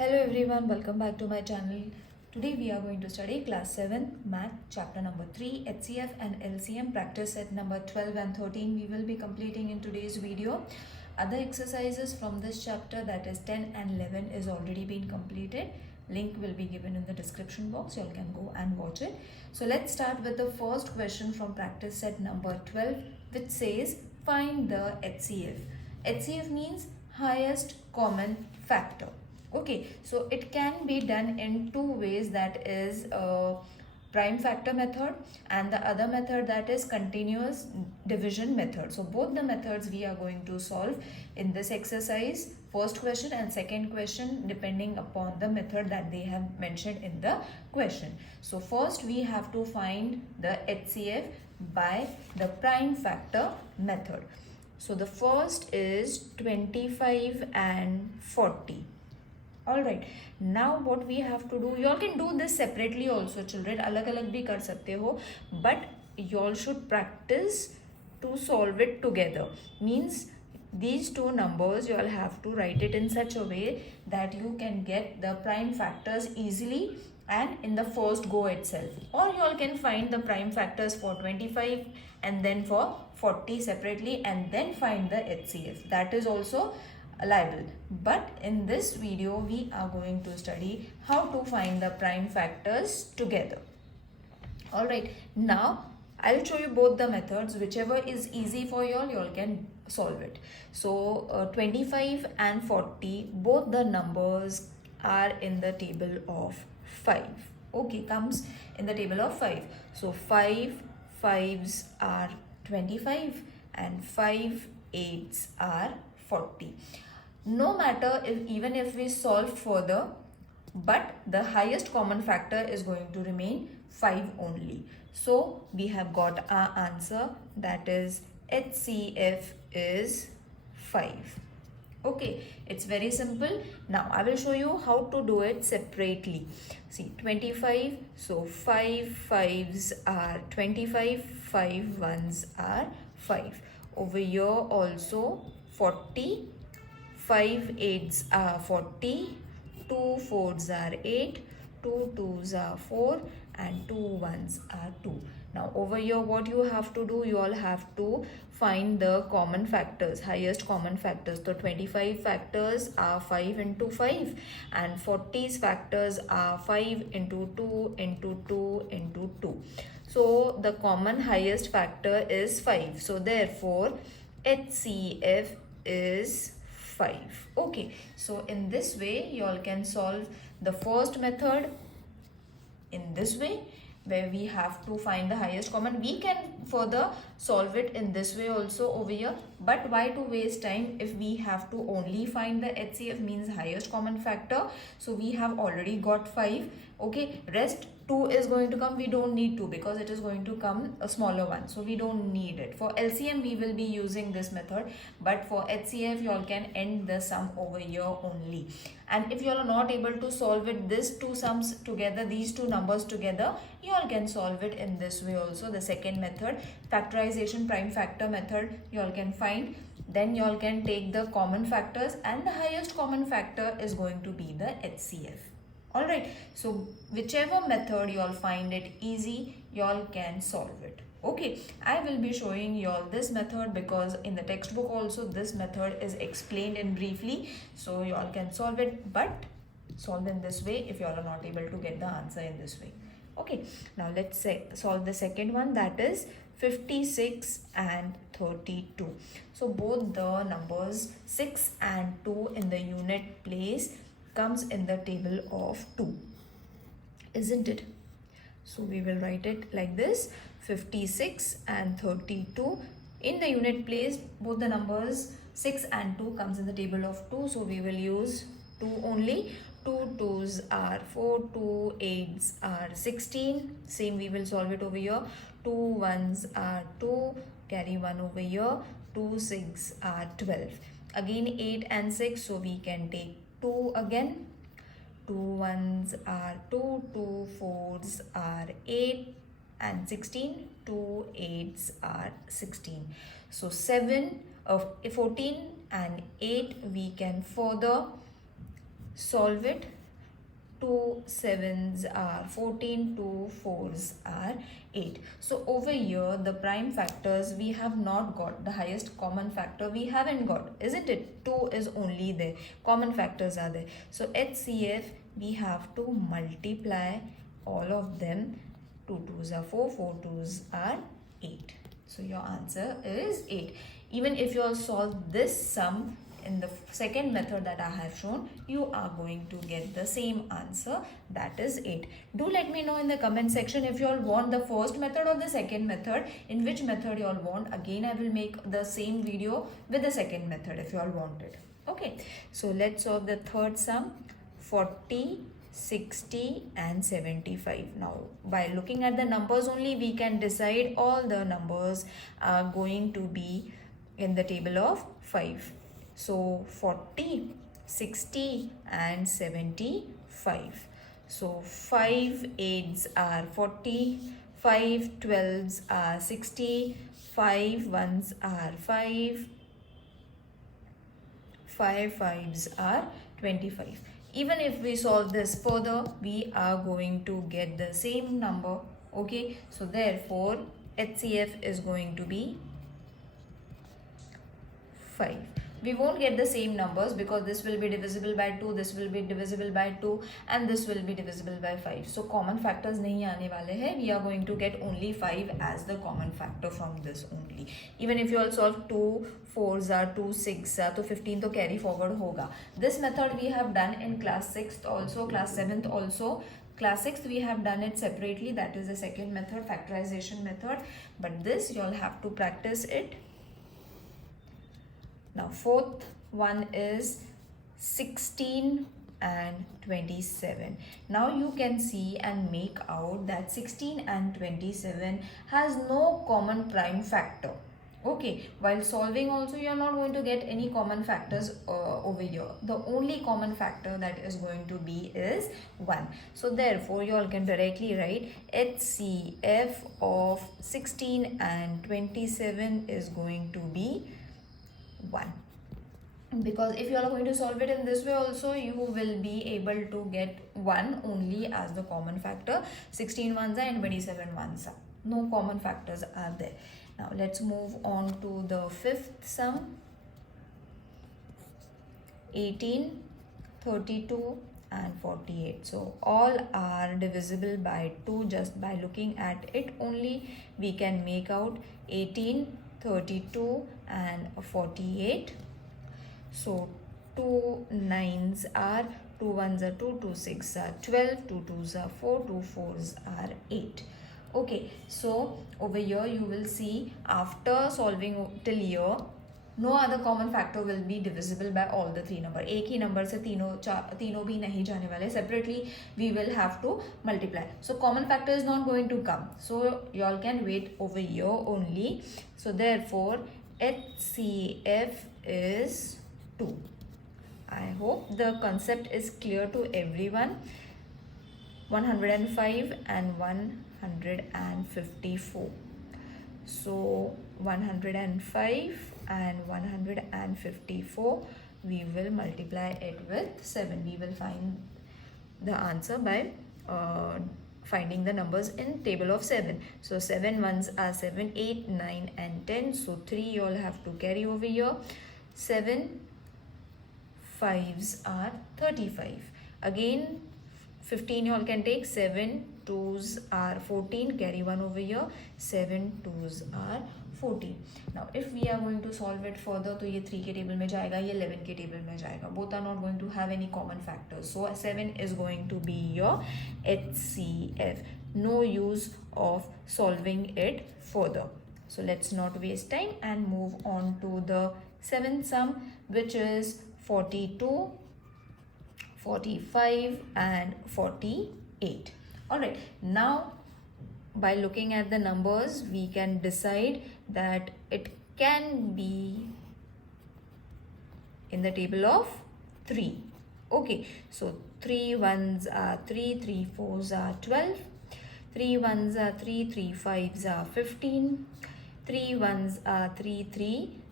Hello everyone, welcome back to my channel. Today we are going to study class 7 math chapter number 3 HCF and LCM practice set number 12 and 13 we will be completing in today's video. Other exercises from this chapter, that is 10 and 11, is already been completed. Link will be given in the description box. You all can go and watch it. So let's start with the first question from practice set number 12, which says find the HCF. HCF means highest common factor. Okay, so it can be done in two ways, that is prime factor method and the other method, that is continuous division method. So both the methods we are going to solve in this exercise, first question and second question, depending upon the method that they have mentioned in the question. So first we have to find the HCF by the prime factor method. So the first is 25 and 40. Alright, now what we have to do, you all can do this separately also children, alag alag bhi kar sakte ho, but you all should practice to solve it together. Means these two numbers you all have to write it in such a way that you can get the prime factors easily and in the first go itself, or you all can find the prime factors for 25 and then for 40 separately and then find the HCF. That is also liable, but in this video we are going to study how to find the prime factors together. All right, now I'll show you both the methods. Whichever is easy for you all can solve it. So 25 and 40, both the numbers are in the table of 5. Okay, comes in the table of 5. So 5 5s are 25 and 5 8s are 40. No matter even if we solve further, but the highest common factor is going to remain 5 only. So we have got our answer, that is HCF is 5. Okay, it's very simple. Now I will show you how to do it separately. See, 25, so 5 5s are 25, 5 1s are 5. Over here also 40, 5 8s are 40, 2 4s are 8, 2 2s are 4 and 2 1s are 2. Now over here what you have to do, you all have to find the common factors, highest common factors. So 25 factors are 5 into 5 and 40's factors are 5 into 2 into 2 into 2. So the common highest factor is 5. So therefore HCF is 5. Okay, so in this way you all can solve the first method in this way, where we have to find the highest common. We can further solve it in this way also over here, but why to waste time if we have to only find the HCF, means highest common factor. So we have already got 5. Okay, rest 2 is going to come, we don't need to because it is going to come a smaller one, so we don't need it. For LCM we will be using this method, but for HCF you all can end the sum over here only. And if you all are not able to solve it, these two sums together, these two numbers together, you all can solve it in this way also. The second method, factorization prime factor method, you all can find. Then you all can take the common factors and the highest common factor is going to be the HCF. Alright, so whichever method you all find it easy, you all can solve it. Okay, I will be showing you all this method because in the textbook also this method is explained in briefly. So you all can solve it, but solve in this way if you all are not able to get the answer in this way. Okay, now let's solve the second one, that is 56 and 32. So both the numbers 6 and 2 in the unit place comes in the table of 2, isn't it? So we will write it like this, 56 and 32 in the unit place. Both the numbers 6 and 2 comes in the table of 2, so we will use 2 only. 2 2s are 4, 2 8s are 16. Same we will solve it over here. 2 1s are 2, carry 1 over here. 2 6 are 12. Again 8 and 6, so we can take 2 again. 2 1s are 2, 2 4s are 8 and 16, 2 8s are 16. So 7 of 14 and 8 we can further solve it. 2 7s are 14, 2 4s are 8. So over here the prime factors, we have not got the highest common factor, we haven't got, isn't it? 2 is only there, common factors are there. So HCF, we have to multiply all of them. 2 2s are 4, 4 2s are 8. So your answer is 8. Even if you all solve this sum in the second method that I have shown, you are going to get the same answer, that is 8. Do let me know in the comment section if you all want the first method or the second method, in which method you all want. Again, I will make the same video with the second method if you all want it. Okay, so let's solve the third sum. 40, 60 and 75. Now by looking at the numbers only, we can decide all the numbers are going to be in the table of 5. So 40, 60 and 75. So 5 8s are 40, 5 12s are 60, 5 1s are 5, 5 5s are 25. Even if we solve this further, we are going to get the same number. Okay, so therefore HCF is going to be 5. We won't get the same numbers because this will be divisible by 2, this will be divisible by 2 and this will be divisible by 5. So common factors nahi aane wale hai. We are going to get only 5 as the common factor from this only. Even if you all solve 2 4s are 2 6 are, to 15 to carry forward hoga. This method we have done in class 6th also, class 7th also. Class 6th we have done it separately, that is the second method, factorization method. But this you all have to practice it. Now fourth one is 16 and 27. Now you can see and make out that 16 and 27 has no common prime factor. Okay, while solving also you are not going to get any common factors over here. The only common factor that is going to be is 1. So therefore you all can directly write HCF of 16 and 27 is going to be 1. Because if you are going to solve it in this way also, you will be able to get 1 only as the common factor. 16 ones are and 27 ones are. No common factors are there. Now let's move on to the fifth sum. 18, 32 and 48. So all are divisible by 2. Just by looking at it only, we can make out 18, 32 and 48. So 2 9s are, 2 1s are 2, 2 6s are 12, 2 2s are 4, 2 4s are 8. Okay, so over here you will see after solving till here, no other common factor will be divisible by all the three numbers. एक ही number से तीनों भी नहीं जाने वाले. Separately we will have to multiply. So common factor is not going to come. So you all can wait over here only. So therefore HCF is 2. I hope the concept is clear to everyone. 105 and 154. So 105 and 154, we will multiply it with 7. We will find the answer by finding the numbers in table of 7. So 7 ones are 7, 8, 9 and 10. So 3 you all have to carry over here. 7 5s are 35. Again 15 you all can take. 7 2s are 14, carry 1 over here. 7 2s are 14. Now if we are going to solve it further, तो ये 3 के table में जाएगा, ये 11 के table में जाएगा. Both are not going to have any common factors. So 7 is going to be your HCF. No use of solving it further. So let's not waste time and move on to the seventh sum, which is 42, 45 and 48. Alright, now by looking at the numbers, we can decide that it can be in the table of 3. Okay, so 3 1s are 3, 3 4s are 12, 3 1s are 3, 3 5s are 15, 3 1s are 3, 3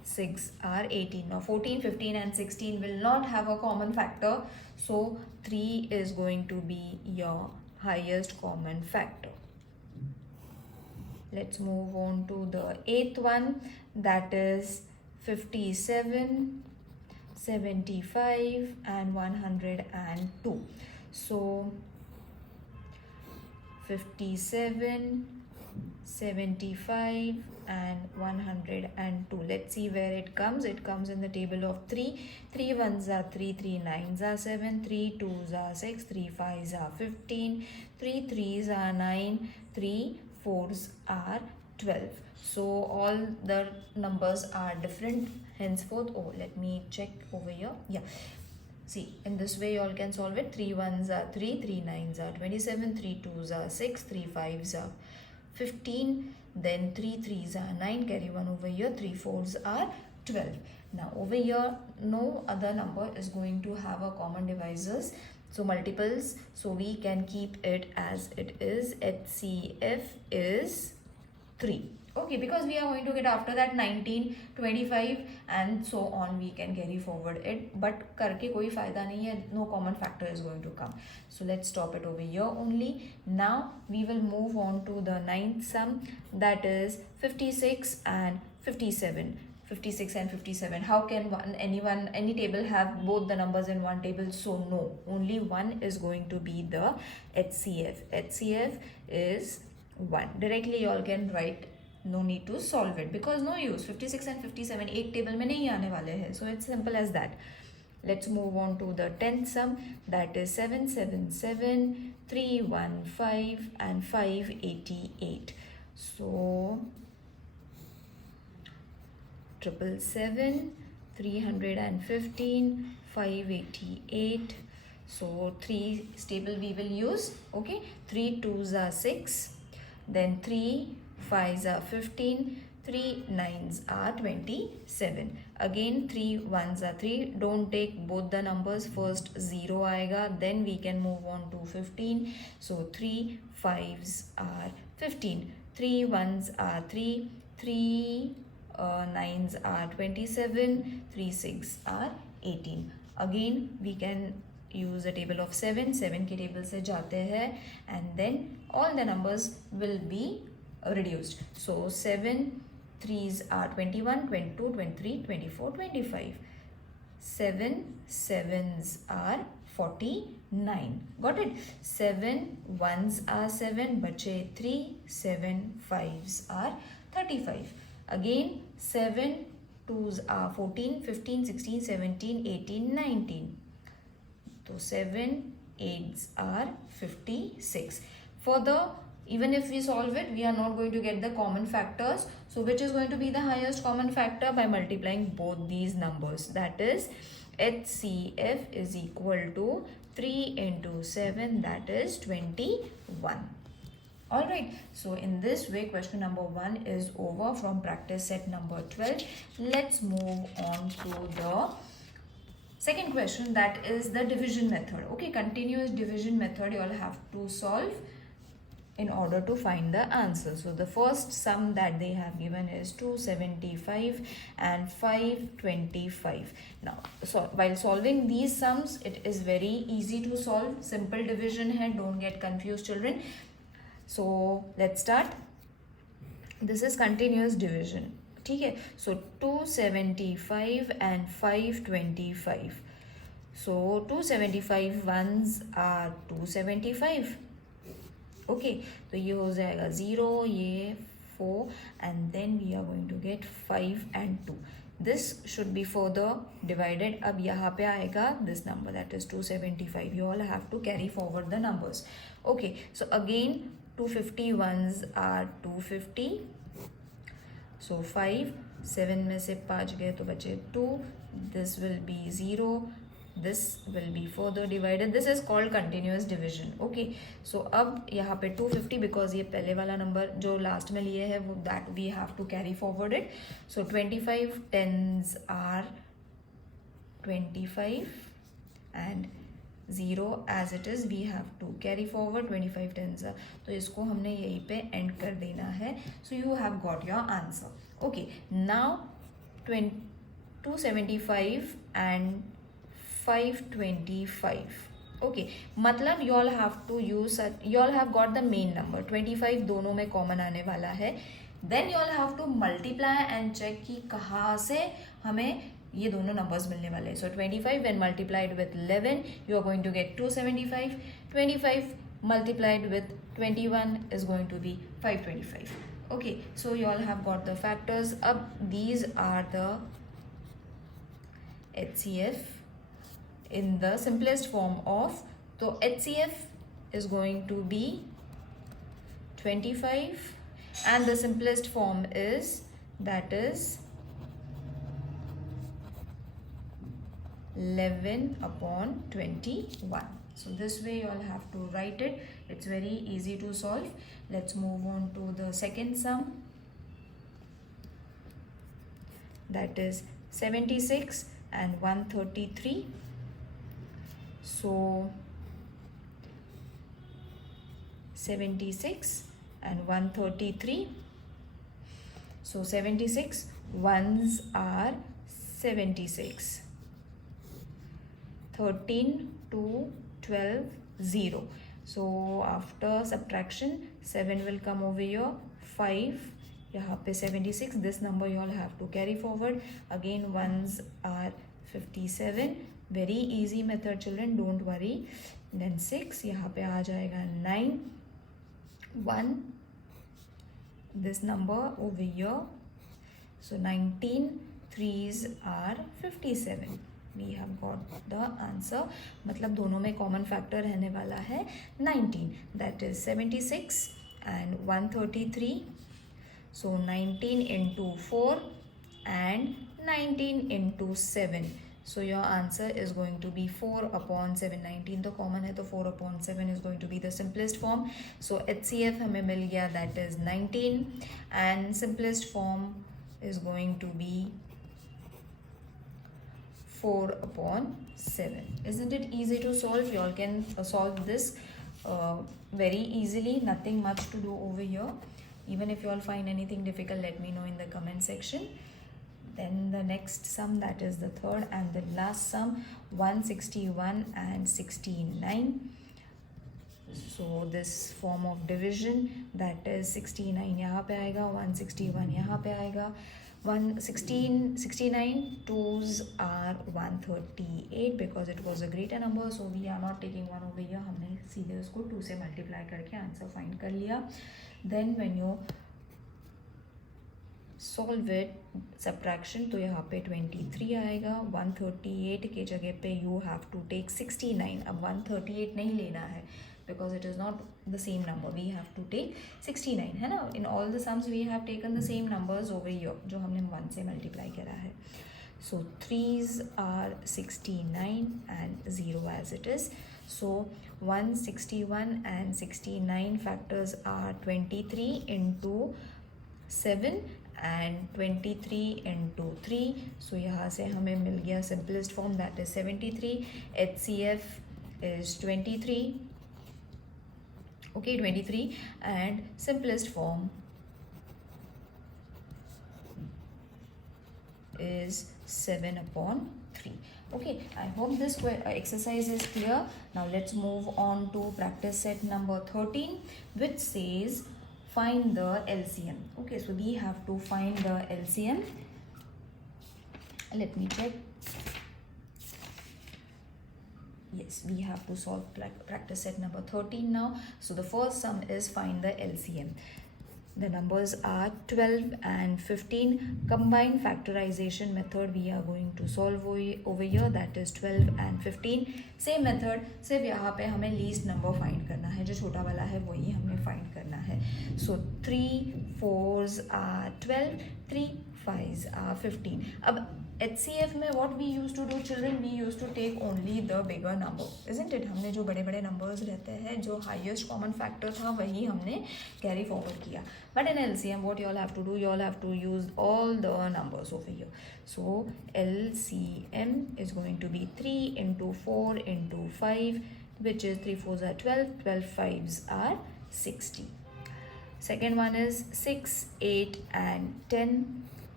6 are 18. Now 14, 15 and 16 will not have a common factor. So 3 is going to be your highest common factor. Let's move on to the 8th one, that is 57, 75 and 102. So 57, 75 and 102. Let's see where it comes. It comes in the table of 3. 3 ones are 3, 3 nines are 7, 3 twos are 6, 3 fives are 15, 3 threes are 9, 3 fours are 12. So all the numbers are different henceforth. Oh, let me check over here. Yeah. See, in this way you all can solve it. 3 ones are 3, 3 nines are 27, 3 twos are 6, 3 fives are 15, then 3 threes are 9, carry 1 over here, 3 fours are 12. Now over here, no other number is going to have a common divisors, so multiples, so we can keep it as it is. HCF is 3. Okay, because we are going to get after that 19, 25 and so on, we can carry forward it, but karke koi fayda nahi hai, no common factor is going to come. So let's stop it over here only. Now we will move on to the 9th sum, that is 56 and 57. 56 and 57. How can any table have both the numbers in one table? So no, only one is going to be the HCF. HCF is 1. Directly you all can write, no need to solve it because no use. 56 and 57 एक table में नहीं आने वाले हैं, so it's simple as that. Let's move on to the 10th sum, that is 777, 315 and 588. So 777, 315, 588. So 3 table we will use. Okay, 3 twos are 6, then 3 5s are 15, 3 9s are 27. Again 3 1s are 3. Don't take both the numbers. First 0 aega, then we can move on to 15. So 3 5s are 15. 3 1s are 3. 3 9s are 27. 3 6 are 18. Again we can use a table of 7. 7 के table से जाते हैं and then all the numbers will be reduced. So 7 3s are 21, 22, 23, 24, 25. 7 7s are 49. Got it? 7 1s are 7, बचे 3, 7 5s are 35. Again 7 2s are 14, 15, 16, 17, 18, 19. So 7 8s are 56. Further, even if we solve it, we are not going to get the common factors. So which is going to be the highest common factor? By multiplying both these numbers. That is HCF is equal to 3 into 7, that is 21. Alright, so in this way question number 1 is over from practice set number 12. Let's move on to the second question, that is the division method. Okay, continuous division method you all have to solve in order to find the answer. So the first sum that they have given is 275 and 525. Now, so while solving these sums, it is very easy to solve. Simple division hai, don't get confused children. So let's start. This is continuous division. Okay, so 275 and 525. So 275 ones are 275. Okay, so ये हो जाएगा 0, ये 4 and then we are going to get 5 and 2. This should be further divided. अब यहाँ पे आएगा this number, that is 275. You all have to carry forward the numbers. Okay, so again 250 ones are 250. So 5, 7 में से 5 गए तो बचे 2. This will be 0. This will be further divided. This is called continuous division. Okay, so अब यहाँ पे 250 because ये पहले वाला number जो last में लिए है वो that we have to carry forward it. So 25 tens are 25 and 0 as it is we have to carry forward 25 tens are. तो इसको हमने यहीं पे end कर देना है. So you have got your answer. Okay, now 275 and 525. Okay, मतलब you all have to use, you all have got the main number 25 दोनों में कॉमन आने वाला है. Then you all have to multiply and check कि कहाँ से हमें ये दोनों numbers मिलने वाले हैं. So 25 when multiplied with 11 you are going to get 275. 25 multiplied with 21 is going to be 525. Okay, so you all have got the factors. Ab these are the HCF in the simplest form of, so HCF is going to be 25 and the simplest form is, that is 11 upon 21. So this way you all have to write it. It's very easy to solve. Let's move on to the second sum, that is 76 and 133. So 76 and 133. So 76 ones are 76. 13 2 12 0. So after subtraction 7 will come over here, 5 यहाँ पे 76. This number you all have to carry forward. Again ones are 57. Very easy method children, don't worry. Then 6 यहाँ पे आ जाएगा 9. 1 this number over here. So 19 threes are 57. We have got the answer. मतलब दोनों में common factor रहने वाला है 19. That is 76 and 133. So 19 into 4 and 19 into 7. So your answer is going to be 4 upon 7. 19 तो common है तो 4 upon 7 is going to be the simplest form. So HCF हमें मिल गया, that is 19 and simplest form is going to be 4 upon 7. Isn't it easy to solve? You all can solve this very easily. Nothing much to do over here. Even if you all find anything difficult, let me know in the comment section. Then the next sum, that is the third and the last sum, 161 and 69. So this form of division, that is 69 यहाँ पे आएगा, 161 यहाँ पे आएगा. 69 twos are 138 because it was a greater number, so we are not taking 1 over here. हमने सीधे उसको 2 से multiply करके आंसर फाइंड कर लिया. Then when you solve it subtraction, तो यहाँ पे 23 आएगा. 138 के जगह पे you have to take 69. अब 138 नहीं लेना है because it is not the same number. We have to take 69 है ना. In all the sums we have taken the same numbers over here जो हमने 1 से multiply करा है. So 3's are 69 and 0 as it is. So 161 and 69 factors are 23 into 7 and 23 into 3. So यहाँ से हमें मिल गया simplest form, that is 73. HCF is 23. Okay, 23 and simplest form is 7 upon 3. Okay, I hope this exercise is clear. Now let's move on to practice set number 13, which says find the LCM. Okay, so we have to find the LCM. Let me check. Yes, we have to solve practice set number 13 now. So the first sum is find the LCM. The numbers are 12 and 15. Combined factorization method we are going to solve over here, that is 12 and 15. Same method, सिर्फ यहाँ पे हमें least number find करना है, जो छोटा वाला है वही हमें find करना है. So 3 4s are 12, 3 5s are 15. अब HCF में what we used to do children, we used to take only the bigger number, isn't it? हमने जो बड़े बड़े numbers रहते हैं, जो highest common factor था वही हमने carry forward किया. But in LCM what you all have to do, you all have to use all the numbers over here. So LCM is going to be 3 into 4 into 5, which is 3 4s are 12, 12 5s are 60. Second one is 6, 8 and 10.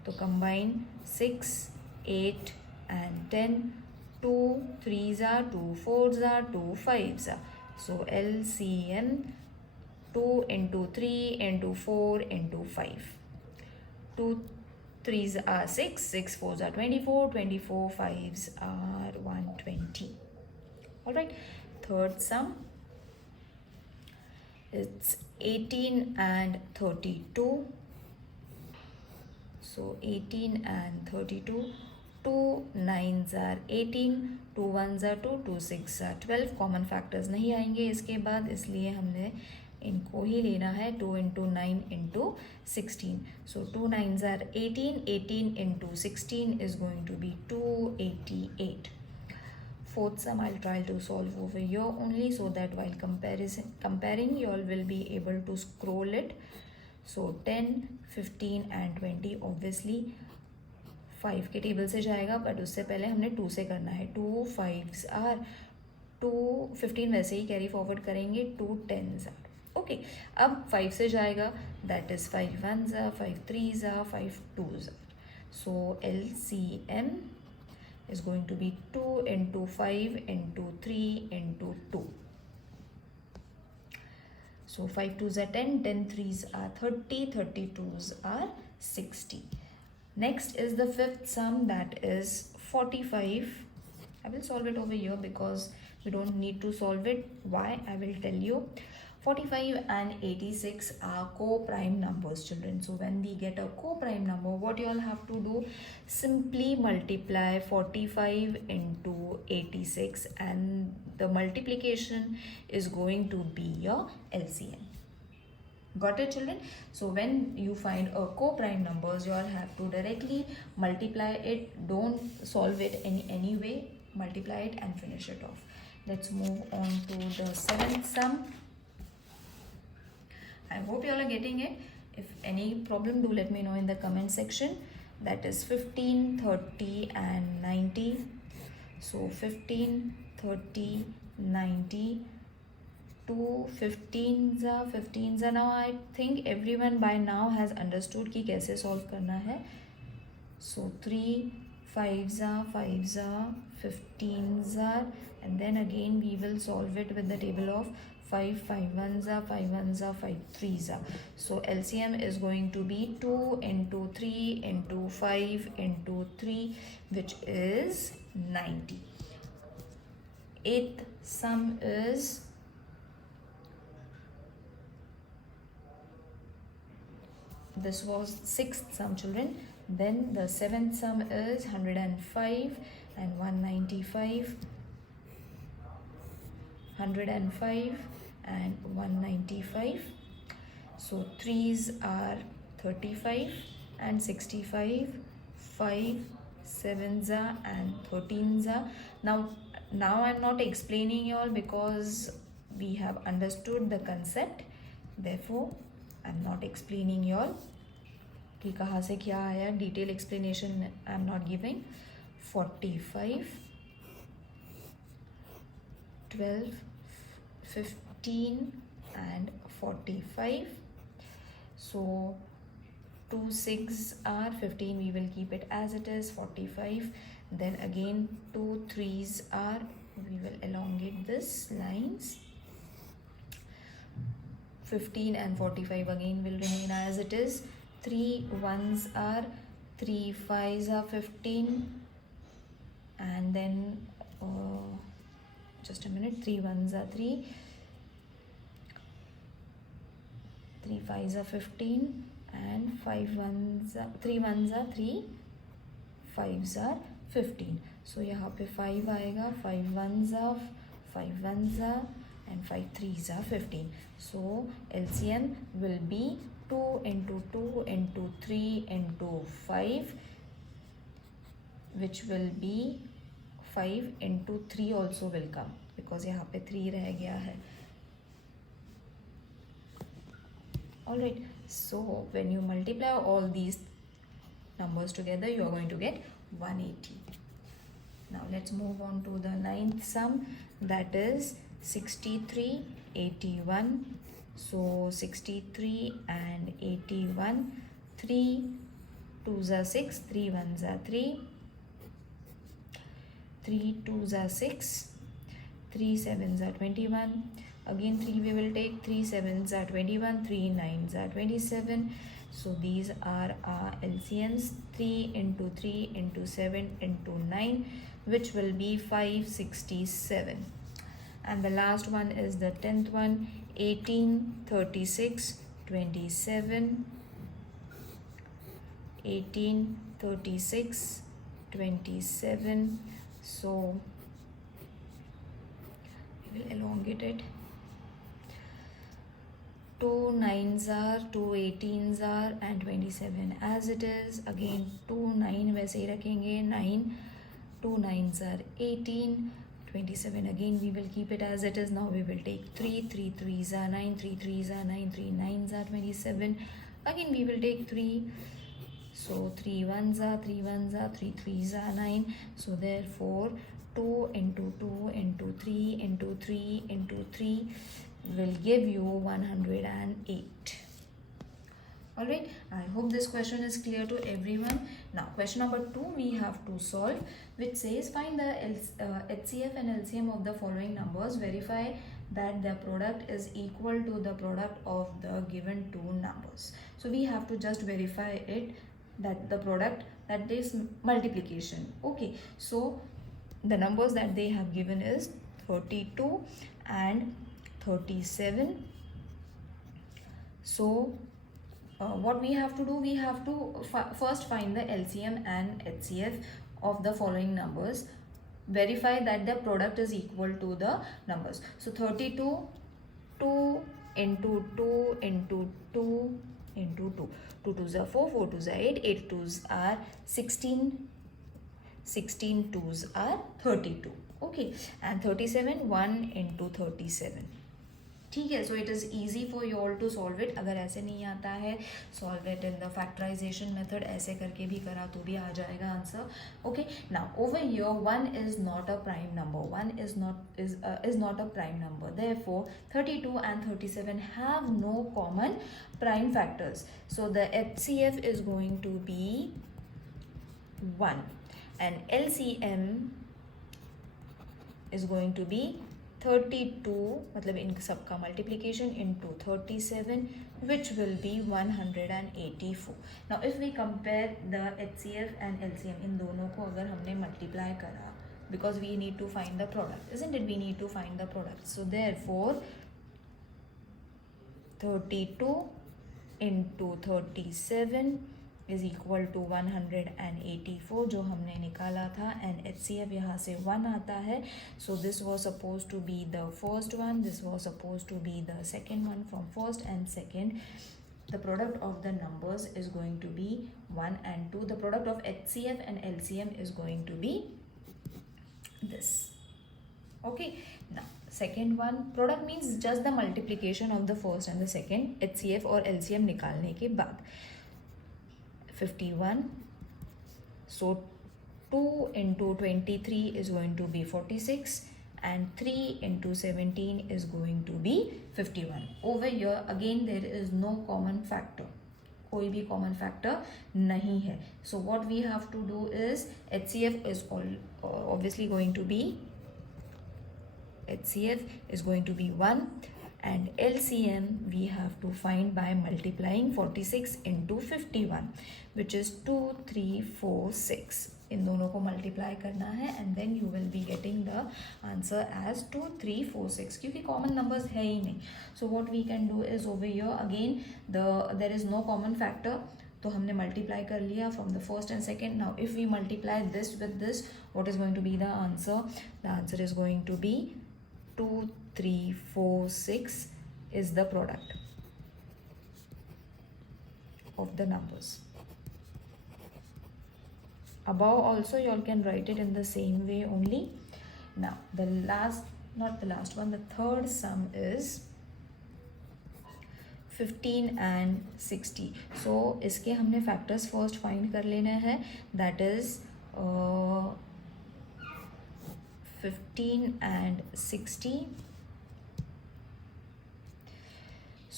तो combine 6, 8 and 10. 2 3s are 2 4s are 2 5s are. So LCM 2 into 3 into 4 into 5. 2 3s are 6, 6 4s are 24, 24 5s are 120. Alright, third sum, it's 18 and 32. So 18 and 32. 2 9s are 18, 2 1s are 2, 2 6 are 12. Common factors नहीं आएंगे इसके बाद, इसलिए हमने इनको ही लेना है. 2 into 9 into 16. So 2 9s are 18, 18 into 16 is going to be 288. Fourth sum I'll try to solve over here only, so that while comparing you all will be able to scroll it. So 10, 15 and 20 obviously 5 के table से जाएगा, but उससे पहले हमने 2 से करना है. 2 5s are 2 15 वैसे ही कैरी फॉरवर्ड करेंगे. 2 10s are ओके. अब 5 से जाएगा, that is 5 1s are 5 3s are 5 2s are. So LCM is going to be 2 into 5 into 3 into 2. So 5 2s are 10, 10 3s are 30, 32s are 60. Next is the fifth sum, that is 45. I will solve it over here because we don't need to solve it. Why? I will tell you. 45 and 86 are co-prime numbers, children. So when we get a co-prime number, what you all have to do? Simply multiply 45 into 86 and the multiplication is going to be your LCM. Got it, children? So when you find a co-prime numbers, you all have to directly multiply it. Don't solve it in any way. Multiply it and finish it off. Let's move on to the seventh sum. I hope you all are getting it. If any problem, do let me know in the comment section. That is 15, 30 and 90. So 15, 30, 90. 2 15s are. Now I think everyone by now has understood कि कैसे solve करना है. So 3 5s are 15s are, and then again we will solve it with the table of 5 5 1s are 5 1s are 5 3s are. So LCM is going to be 2 into 3 into 5 into 3, which is 90. Eighth sum is this was sixth sum, children. Then the seventh sum is 105 and 195, 105 and 195. So 3s are 35 and 65, 5 7s are and 13s are. Now I'm not explaining you all because we have understood the concept. Therefore I'm not explaining you all कि कहाँ से क्या आया. Detail explanation I'm not giving. 45, 12, 15 and 45. So 2 6 are 15, we will keep it as it is. 45. Then again 2 3s are, we will elongate this lines. 15 and 45 again will remain as it is. 3 1s are, 3 5s are 15, and then just a minute, 3 1s are 3, 3 5s are 15, and 3 1s are 3, 5s are 15. So यहाँ पे 5 आएगा, 5 1s are, 5 1s are and 5 3s are 15. So LCM will be 2 into 2 into 3 into 5, which will be 5 into 3 also will come because यहाँ पे 3 रह गया है. Alright, so when you multiply all these numbers together, you are going to get 180. Now let's move on to the ninth sum, that is 63, 81. So 63 and 81, 3 2s are 6, 3 1s are 3, 3 2s are 6, 3 7s are 21. Again 3 we will take, 3 7s are 21, 3 9s are 27. So these are our LCMs, 3 into 3 into 7 into 9, which will be 567. And the last one is the 10th one, 18 36 27, 18 36 27. So we will elongate it. 2 9s are, 2 18s are and 27 as it is. Again 2 9 वैसे ही रखेंगे, 9 2 9s are 18, 27 again we will keep it as it is. Now we will take 3 3 3s are 9, 3 3s are 9, 3 9s are 27. Again we will take 3. So 3 1s are 3 1s are 3 3s are 9. So therefore 2 into 2 into 3 into 3 into 3 will give you 108. Alright, I hope this question is clear to everyone. Now question number 2 we have to solve, which says find the HCF and LCM of the following numbers. Verify that the product is equal to the product of the given two numbers. So we have to just verify it, that the product, that is multiplication. Okay, so the numbers that they have given is 32 and 37. So what we have to do, we have to first find the LCM and HCF of the following numbers. Verify that the product is equal to the numbers. So 32, 2 into 2 into 2 into 2. 2 2s are 4, 4 2s are 8, 8 2s are 16, 16 2s are 32. Okay, and 37, 1 into 37. ठीक है, so it is easy for you all to solve it. अगर ऐसे नहीं आता है, solve it in the factorization method. ऐसे करके भी करा तो भी आ जाएगा answer. Okay, now over here 1 is not a prime number. 1 is not a prime number. Therefore 32 and 37 have no common prime factors. So the HCF is going to be 1 and LCM is going to be 32, मतलब इन सब का multiplication into 37, which will be 184. Now if we compare the HCF and LCM, इन दोनों को अगर हमने multiply करा, because we need to find the product, isn't it? We need to find the product. So therefore 32 into 37 is equal to 184 जो हमने निकाला था, and HCF यहाँ से 1 आता है. So this was supposed to be the first one, this was supposed to be the second one from first and second. The product of the numbers is going to be 1 and 2. The product of HCF and LCM is going to be this. Okay, now second one, product means just the multiplication of the first and the second HCF or LCM निकालने के बाद. 51. So 2 into 23 is going to be 46 and 3 into 17 is going to be 51. Over here again there is no common factor. कोई भी common factor नहीं है. So what we have to do is HCF is obviously going to be 1 and LCM we have to find by multiplying 46 into 51, which is 2346. इन दोनों को multiply करना है and then you will be getting the answer as 2346, क्योंकि common numbers है ही नहीं. So what we can do is over here again there is no common factor, तो हमने multiply कर लिया from the first and second. Now if we multiply this with this, what is going to be the answer? The answer is going to be 2346 is the product of the numbers. Above also you all can write it in the same way only. Now the last, not the last one, the third sum is 15 and 60. So इसके हमने factors first find कर लेना है, that is 15 and 60.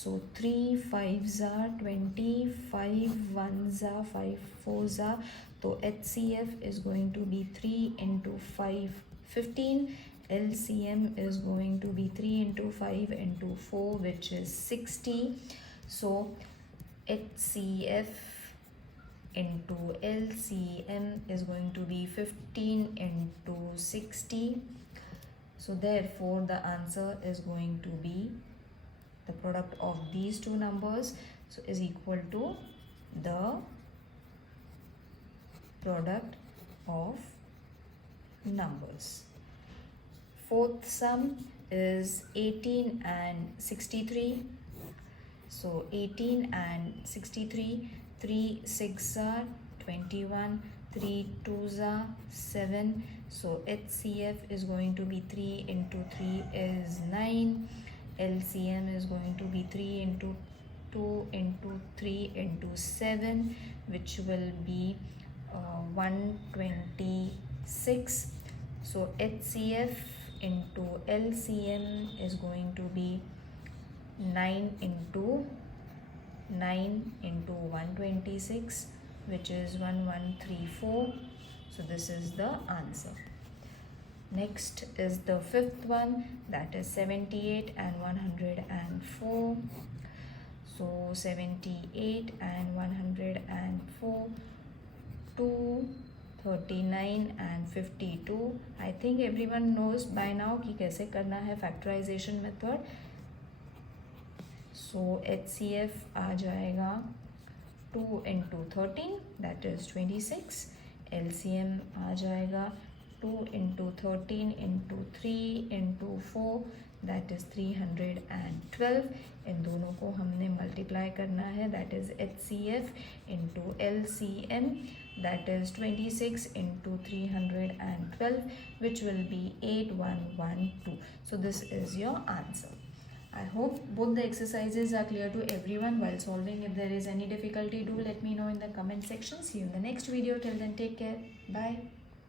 So 3 5s are 20, 5 1s are 5 4s are. So HCF is going to be 3 into 5, 15. LCM is going to be 3 into 5 into 4, which is 60. So HCF into LCM is going to be 15 into 60. So therefore the answer is going to be the product of these two numbers, so is equal to the product of numbers. Fourth sum is 18 and 63. So 18 and 63, 3 6 are 21, 3 2s are 7. So HCF is going to be 3 into 3 is 9. LCM is going to be 3 into 2 into 3 into 7, which will be 126. So HCF into LCM is going to be 9 into 126, which is 1134. So this is the answer. Next is the fifth one, that is 78 and 104. So 78 and 104, 2, 39 and 52. I think everyone knows by now कि कैसे करना है factorization method. So HCF आ जाएगा 2 into 13, that is 26. LCM आ जाएगा 2 into 13 into 3 into 4, that is 312. इन दोनों को हमने multiply करना है, that is HCF into LCM, that is 26 into 312, which will be 8112. So this is your answer. I hope both the exercises are clear to everyone while solving. If there is any difficulty, do let me know in the comment section. See you in the next video. Till then, take care. Bye.